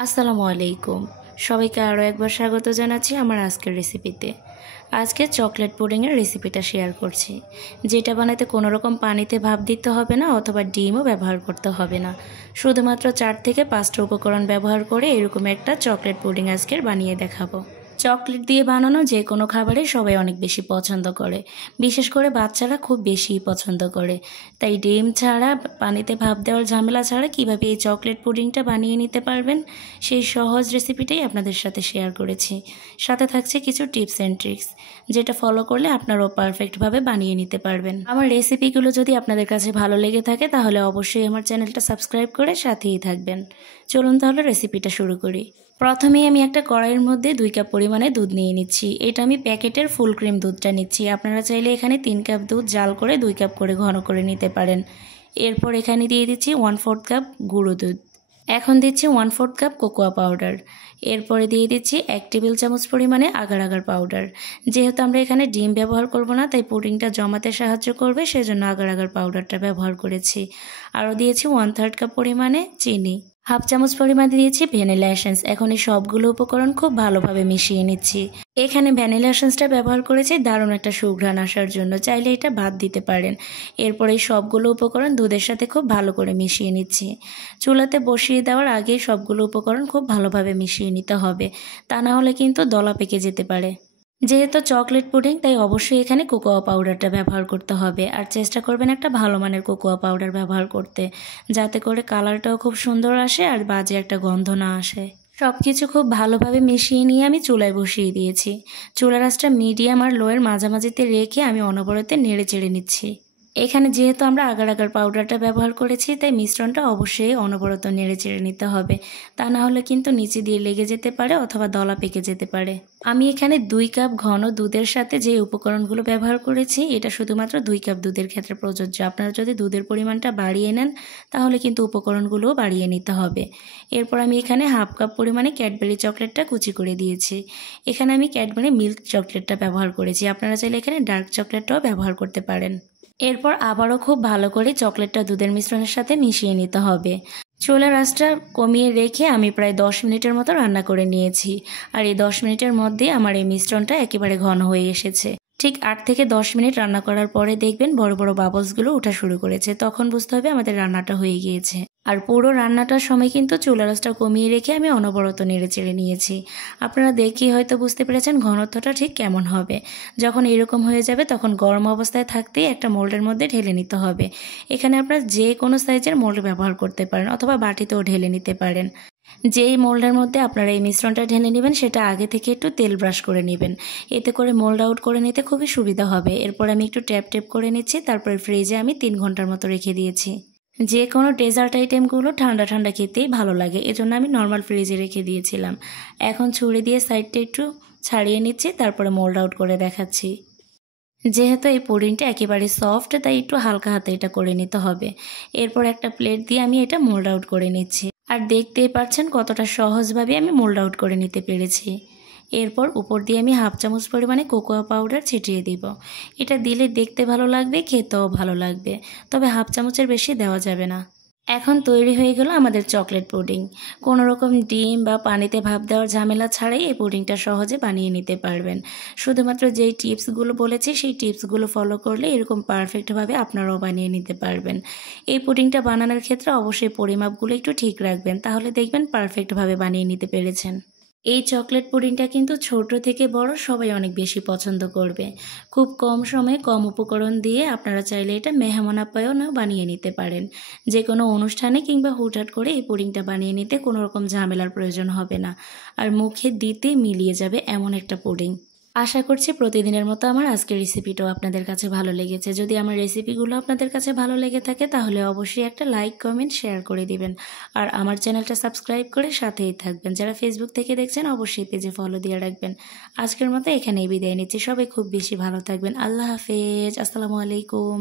আসসালামু আলাইকুম। সবাইকে আরও একবার স্বাগত জানাচ্ছি আমার আজকের রেসিপিতে। আজকে চকলেট পুডিংয়ের রেসিপিটা শেয়ার করছি, যেটা বানাতে কোনো রকম পানিতে ভাপ দিতে হবে না অথবা ডিমও ব্যবহার করতে হবে না। শুধুমাত্র 4 থেকে 5টা উপকরণ ব্যবহার করে এরকম একটা চকলেট পুডিং আজকের বানিয়ে দেখাবো। চকলেট দিয়ে বানানো যে কোনো খাবারে সবাই অনেক বেশি পছন্দ করে, বিশেষ করে বাচ্চারা খুব বেশিই পছন্দ করে। তাই ডিম ছাড়া, পানিতে ভাপ দেওয়ার ঝামেলা ছাড়া কিভাবে এই চকলেট পুডিংটা বানিয়ে নিতে পারবেন সেই সহজ রেসিপিটাই আপনাদের সাথে শেয়ার করেছি। সাথে থাকছে কিছু টিপস অ্যান্ড ট্রিক্স, যেটা ফলো করলে আপনারাও পারফেক্টভাবে বানিয়ে নিতে পারবেন। আমার রেসিপিগুলো যদি আপনাদের কাছে ভালো লেগে থাকে তাহলে অবশ্যই আমার চ্যানেলটা সাবস্ক্রাইব করে সাথেই থাকবেন। চলুন তাহলে রেসিপিটা শুরু করি। প্রথমেই আমি একটা কড়াইয়ের মধ্যে 2 কাপ পরিমাণে দুধ নিয়ে নিচ্ছি। এটা আমি প্যাকেটের ফুল ক্রিম দুধটা নিচ্ছি। আপনারা চাইলে এখানে 3 কাপ দুধ জাল করে 2 কাপ করে ঘন করে নিতে পারেন। এরপর এখানে দিয়ে দিচ্ছি 1/4 কাপ গুঁড়ো দুধ। এখন দিচ্ছি 1/4 কাপ কোকোয়া পাউডার। এরপরে দিয়ে দিচ্ছি 1 টেবিল চামচ পরিমাণে আগার আগার পাউডার। যেহেতু আমরা এখানে ডিম ব্যবহার করব না, তাই পুডিংটা জমাতে সাহায্য করবে, সেজন্য আগার আগার পাউডারটা ব্যবহার করেছি। আরও দিয়েছি 1/3 কাপ পরিমাণে চিনি। হাফ চামচ পরিমাণে দিয়েছি ভ্যানিলা এসেন্স। এখন এই সবগুলো উপকরণ খুব ভালোভাবে মিশিয়ে নিচ্ছি। এখানে ভ্যানিলা এসেন্সটা ব্যবহার করেছি দারুণ একটা সুঘ্রাণ আসার জন্য, চাইলে এটা বাদ দিতে পারেন। এরপর এই সবগুলো উপকরণ দুধের সাথে খুব ভালো করে মিশিয়ে নিচ্ছি। চুলাতে বসিয়ে দেওয়ার আগে সবগুলো উপকরণ খুব ভালোভাবে মিশিয়ে নিতে হবে, তা না হলে কিন্তু দলা পেকে যেতে পারে। যেহেতু চকলেট পুডিং, তাই অবশ্যই এখানে কোকোয়া পাউডারটা ব্যবহার করতে হবে। আর চেষ্টা করবেন একটা ভালো মানের কোকোয়া পাউডার ব্যবহার করতে, যাতে করে কালারটাও খুব সুন্দর আসে আর বাজে একটা গন্ধ না আসে। সব কিছু খুব ভালোভাবে মিশিয়ে নিয়ে আমি চুলায় বসিয়ে দিয়েছি। চুলার আঁচটা মিডিয়াম আর লোয়ের মাঝামাঝিতে রেখে আমি অনবরতে নেড়ে চেড়ে নিচ্ছি। এখানে যেহেতু আমরা আগার আগার পাউডারটা ব্যবহার করেছি, তাই মিশ্রণটা অবশ্যই অনবরত নেড়ে চেড়ে নিতে হবে, তা না হলে কিন্তু নিচে দিয়ে লেগে যেতে পারে অথবা দলা পেকে যেতে পারে। আমি এখানে 2 কাপ ঘন দুধের সাথে যে উপকরণগুলো ব্যবহার করেছি, এটা শুধুমাত্র 2 কাপ দুধের ক্ষেত্রে প্রযোজ্য। আপনারা যদি দুধের পরিমাণটা বাড়িয়ে নেন তাহলে কিন্তু উপকরণগুলোও বাড়িয়ে নিতে হবে। এরপর আমি এখানে হাফ কাপ পরিমাণে ক্যাডবেরি চকলেটটা কুচি করে দিয়েছি। এখানে আমি ক্যাডবেরি মিল্ক চকলেটটা ব্যবহার করেছি। আপনারা চাইলে এখানে ডার্ক চকলেটটাও ব্যবহার করতে পারেন। এরপর আবারও খুব ভালো করে চকলেটটা দুধের মিশ্রণের সাথে মিশিয়ে নিতে হবে। চুলার আঁচটা কমিয়ে রেখে আমি প্রায় 10 মিনিটের মতো রান্না করে নিয়েছি। আর এই 10 মিনিটের মধ্যে আমার এই মিশ্রণটা একেবারে ঘন হয়ে এসেছে। ঠিক 8 থেকে 10 মিনিট রান্না করার পরে দেখবেন বড় বড় বাবলসগুলো ওঠা শুরু করেছে। তখন বুঝতে হবে আমাদের রান্নাটা হয়ে গিয়েছে। আর পুরো রান্নাটার সময় কিন্তু চুলার আঁচটা কমিয়ে রেখে আমি অনবরত নেড়ে চেড়ে নিয়েছি। আপনারা দেখেই হয়তো বুঝতে পেরেছেন ঘনত্বটা ঠিক কেমন হবে। যখন এরকম হয়ে যাবে তখন গরম অবস্থায় থাকতেই একটা মোল্ডের মধ্যে ঢেলে নিতে হবে। এখানে আপনারা যে কোনো সাইজের মোল্ড ব্যবহার করতে পারেন অথবা বাটিতেও ঢেলে নিতে পারেন। যেই মোল্ডের মধ্যে আপনারা এই মিশ্রণটা ঢেলে নেবেন সেটা আগে থেকে একটু তেল ব্রাশ করে নেবেন, এতে করে মোল্ড আউট করে নিতে খুবই সুবিধা হবে। এরপর আমি একটু ট্যাপ ট্যাপ করে নিচ্ছি। তারপরে ফ্রিজে আমি 3 ঘন্টার মতো রেখে দিয়েছি। যে কোনো ডেজার্ট আইটেমগুলো ঠান্ডা ঠান্ডা খেতেই ভালো লাগে, এজন্য আমি নর্মাল ফ্রিজে রেখে দিয়েছিলাম। এখন ছুরি দিয়ে সাইডটা একটু ছাড়িয়ে নিচ্ছি, তারপরে মোল্ড আউট করে দেখাচ্ছি। যেহেতু এই পুডিংটা একেবারে সফট, তাই একটু হালকা হাতে এটা করে নিতে হবে। এরপর একটা প্লেট দিয়ে আমি এটা মোল্ড আউট করে নিচ্ছি। আর দেখতেই পাচ্ছেন কতটা সহজভাবে আমি মোল্ড আউট করে নিতে পেরেছি। এরপর উপর দিয়ে আমি হাফ চামচ পরিমাণে কোকোয়া পাউডার ছিটিয়ে দিব। এটা দিলে দেখতে ভালো লাগবে, খেতেও ভালো লাগবে, তবে হাফ চামচের বেশি দেওয়া যাবে না। এখন তৈরি হয়ে গেল আমাদের চকলেট পুডিং। কোনো রকম ডিম বা পানিতে ভাপ দেওয়ার ঝামেলা ছাড়াই এই পুডিংটা সহজে বানিয়ে নিতে পারবেন। শুধুমাত্র যেই টিপসগুলো বলেছি সেই টিপসগুলো ফলো করলে এরকম পারফেক্টভাবে আপনারাও বানিয়ে নিতে পারবেন। এই পুডিংটা বানানোর ক্ষেত্রে অবশ্যই পরিমাপগুলো একটু ঠিক রাখবেন, তাহলে দেখবেন পারফেক্টভাবে বানিয়ে নিতে পেরেছেন। এই চকলেট পুডিংটা কিন্তু ছোট থেকে বড় সবাই অনেক বেশি পছন্দ করবে। খুব কম সময়ে কম উপকরণ দিয়ে আপনারা চাইলে এটা মেহমান আপ্যায়নও বানিয়ে নিতে পারেন। যে কোনো অনুষ্ঠানে কিংবা হুটহাট করে এই পুডিংটা বানিয়ে নিতে কোনো রকম ঝামেলার প্রয়োজন হবে না। আর মুখে দিতে মিলিয়ে যাবে এমন একটা পুডিং। আশা করছি প্রতিদিনের মতো আমার আজকের রেসিপিটাও আপনাদের কাছে ভালো লেগেছে। যদি আমার রেসিপিগুলো আপনাদের কাছে ভালো লেগে থাকে তাহলে অবশ্যই একটা লাইক, কমেন্ট, শেয়ার করে দিবেন। আর আমার চ্যানেলটা সাবস্ক্রাইব করে সাথেই থাকবেন। যারা ফেসবুক থেকে দেখছেন অবশ্যই পেজে ফলো দিয়ে রাখবেন। আজকের মতো এখানেই বিদায় নিচ্ছি। সবাই খুব বেশি ভালো থাকবেন। আল্লাহ হাফেজ। আসসালামু আলাইকুম।